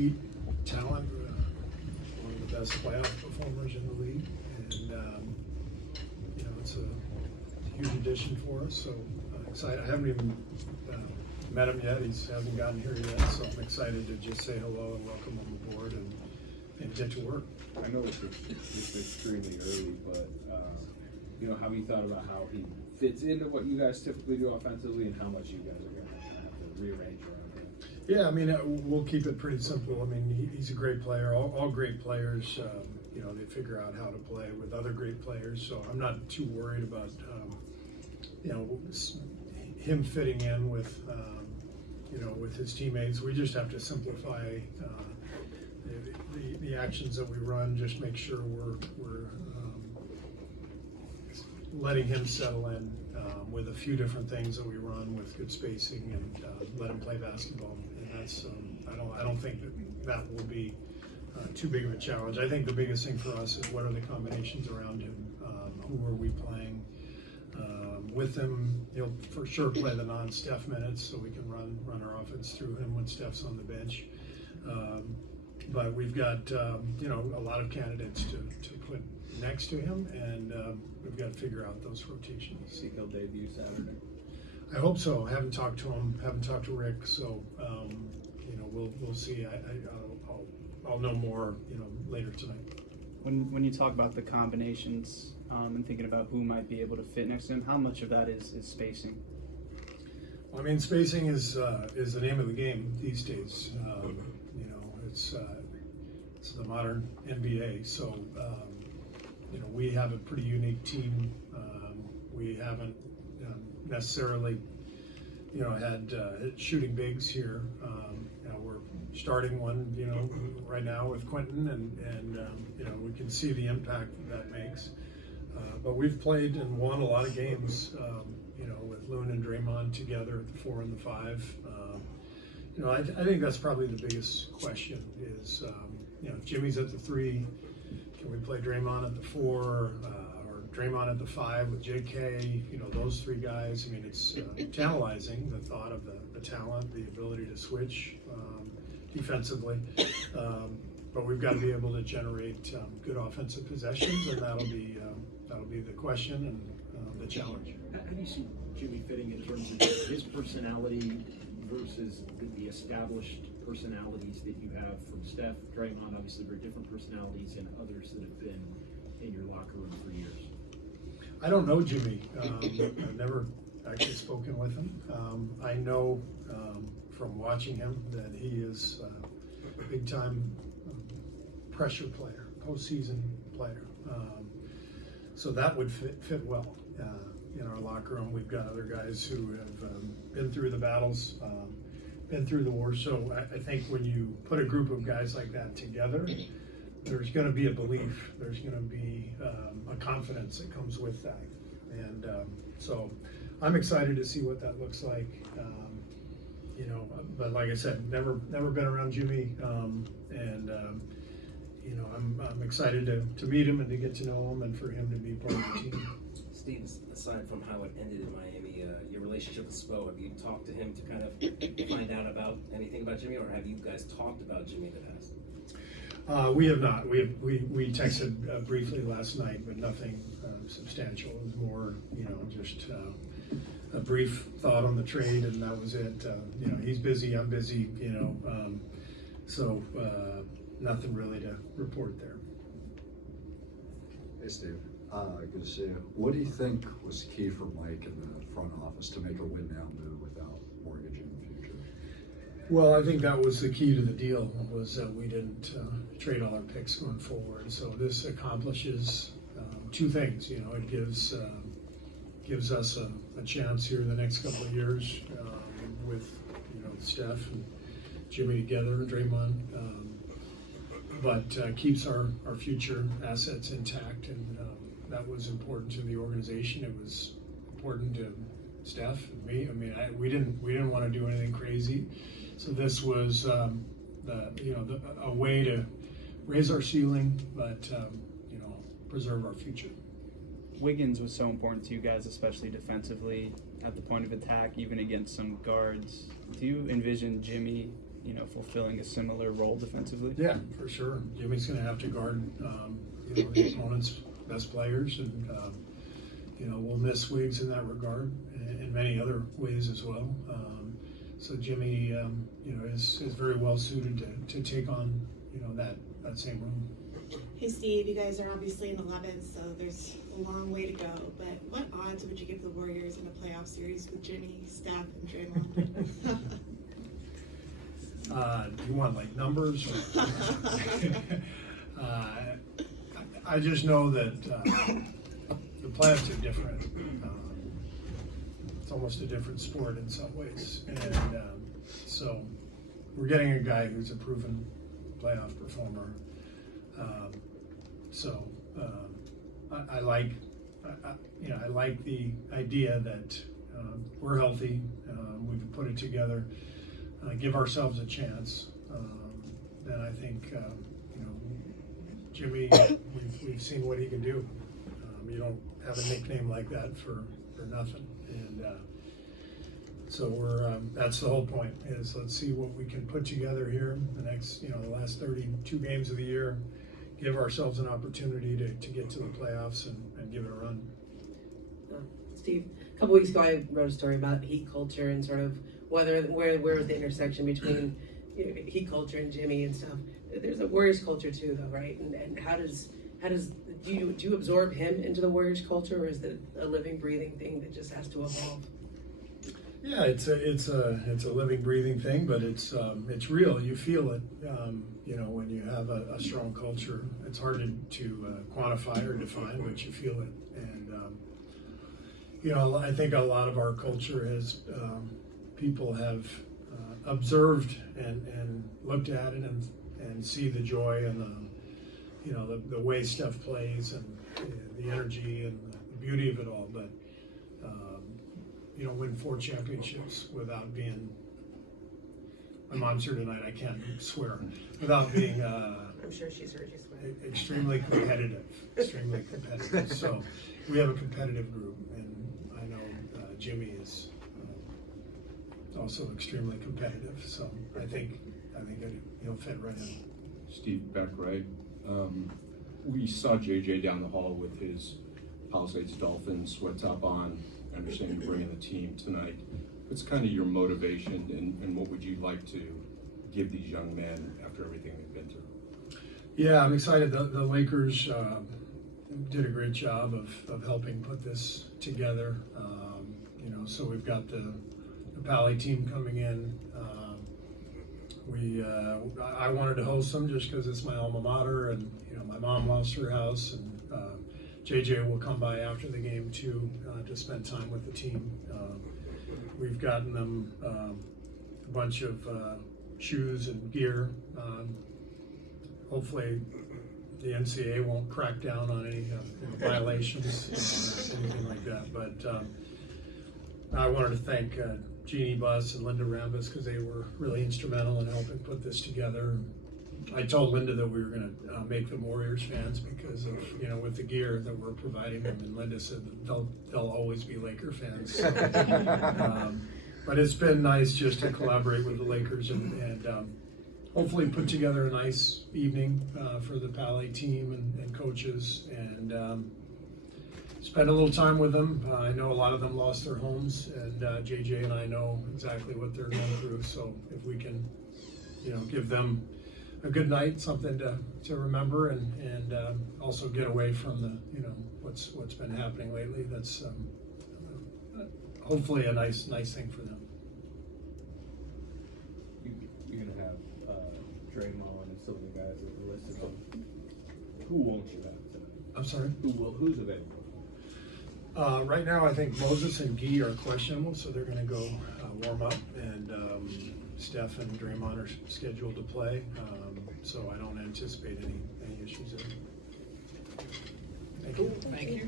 elite talent, one of the best playoff performers in the league, and you know, it's a huge addition for us. So excited. I haven't even met him yet. He hasn't gotten here yet, so I'm excited to just say hello and welcome him aboard and get to work. I know it's extremely early, but you know, have you thought about how he fits into what you guys typically do offensively, and how much you guys are going to have to rearrange around him? Yeah, I mean, we'll keep it pretty simple. I mean, he's a great player. All great players, you know, they figure out how to play with other great players. So I'm not too worried about, you know, him fitting in with, you know, with his teammates. We just have to simplify the actions that we run. Just make sure we're letting him settle in with a few different things that we run with good spacing, and let him play basketball. And that's I don't think that will be too big of a challenge. I think the biggest thing for us is what are the combinations around him. Who are we playing with him? He'll for sure play the non-Steph minutes, so we can run our offense through him when Steph's on the bench. But we've got you know, a lot of candidates to put next to him, and we've got to figure out those rotations. See, he'll debut Saturday. I hope so. I haven't talked to him. Haven't talked to Rick. So you know, we'll see. I'll know more, you know, later tonight. When you talk about the combinations and thinking about who might be able to fit next to him, how much of that is spacing? I mean, spacing is the name of the game these days. You know, it's the modern NBA. So you know, we have a pretty unique team. We haven't necessarily, you know, had shooting bigs here. You know, we're starting one, you know, right now with Quentin, and you know, we can see the impact that makes. But we've played and won a lot of games, you know, with Loon and Draymond together at the 4 and the 5. You know, I think that's probably the biggest question is, you know, if Jimmy's at the 3, can we play Draymond at the 4, or Draymond at the 5 with JK? You know, those 3 guys. I mean, it's tantalizing, the thought of the talent, the ability to switch defensively. But we've got to be able to generate good offensive possessions, and that'll be the question and the challenge. How do you see Jimmy fitting in terms of his personality versus the established personalities that you have from Steph, Draymond? Obviously, very different personalities, and others that have been in your locker room for years. I don't know Jimmy. I've never actually spoken with him. I know from watching him that he is a big-time pressure player, postseason player. So that would fit well in our locker room. We've got other guys who have been through the battles, been through the war. So I think when you put a group of guys like that together, there's going to be a belief. There's going to be a confidence that comes with that. And so I'm excited to see what that looks like. You know, but like I said, never been around Jimmy, and you know, I'm excited to meet him and to get to know him and for him to be part of the team. Steve, aside from how it ended in Miami, your relationship with Spo, have you talked to him to kind of find out about anything about Jimmy, or have you guys talked about Jimmy in the past? We have not. We texted briefly last night, but nothing substantial. It was more, you know, just a brief thought on the trade, and that was it. You know, he's busy, I'm busy, you know, so nothing really to report there. Hey Steve, good to see you. What do you think was key for Mike in the front office to make a win now move without mortgaging the future? Well, I think that was the key to the deal, was that we didn't trade all our picks going forward. So this accomplishes 2 things. You know, it gives us a chance here in the next couple of years with, you know, Steph and Jimmy together, Draymond, but keeps our future assets intact, and that was important to the organization. It was important to Steph and me. I mean, we didn't want to do anything crazy, so this was a way to raise our ceiling, but you know, preserve our future. Wiggins was so important to you guys, especially defensively at the point of attack, even against some guards. Do you envision Jimmy fulfilling a similar role defensively? Yeah, for sure. Jimmy's going to have to guard, the opponent's best players, and we'll miss Wiggs in that regard, and many other ways as well. So Jimmy, is very well suited to take on, that same role. Hey Steve, you guys are obviously in 11th, so there's a long way to go. But what odds would you give the Warriors in a playoff series with Jimmy, Steph, and Draymond? Do you want like numbers? Or, I just know that the playoffs are different. It's almost a different sport in some ways, and so we're getting a guy who's a proven playoff performer. I like the idea that we're healthy. We've put it together. Give ourselves a chance. Then I think Jimmy. We've seen what he can do. You don't have a nickname like that for nothing. And so that's the whole point. Is let's see what we can put together here the next the last 32 games of the year. Give ourselves an opportunity to get to the playoffs and give it a run. Steve, a couple weeks ago I wrote a story about heat culture and sort of where was the intersection between heat culture and Jimmy and stuff. There's a Warriors culture too, though, right? And how does do you absorb him into the Warriors culture, or is it a living, breathing thing that just has to evolve? Yeah, it's a living, breathing thing, but it's real. You feel it, when you have a strong culture. It's hard to quantify or define, but you feel it. And I think a lot of our culture has people have observed and looked at it and see the joy and the way Steph plays and the energy and the beauty of it all, but. Win 4 championships without being. My mom's here tonight. I can't swear without being. I'm sure she's heard you swear. Extremely competitive. Extremely competitive. So we have a competitive group, and I know Jimmy is also extremely competitive. So I think he'll fit right in. Steve Beck, right? We saw JJ down the hall with his Palisades Dolphins sweatsup on. I understand you're bringing the team tonight. What's kind of your motivation, and what would you like to give these young men after everything they've been through? Yeah, I'm excited. The Lakers did a great job of helping put this together. So we've got the Pally team coming in. I wanted to host them just because it's my alma mater, and my mom lost her house, and JJ will come by after the game too to spend time with the team. We've gotten them a bunch of shoes and gear. Hopefully the NCAA won't crack down on any violations or anything like that. But I wanted to thank Jeannie Buss and Linda Rambis because they were really instrumental in helping put this together. I told Linda that we were going to make them Warriors fans because of with the gear that we're providing them, and Linda said that they'll always be Laker fans. But it's been nice just to collaborate with the Lakers and hopefully put together a nice evening for the Pally team and coaches, and spend a little time with them. I know a lot of them lost their homes, and JJ and I know exactly what they're going through. So if we can, give them a good night, something to remember, and also get away from the what's been happening lately. That's hopefully a nice thing for them. You're gonna have Draymond and some of the guys that were listed on. Who won't you have tonight? I'm sorry. Who's available? Right now, I think Moses and Guy are questionable, so they're going to go warm up, and Steph and Draymond are scheduled to play. So I don't anticipate any issues there. Thank you. Thank you.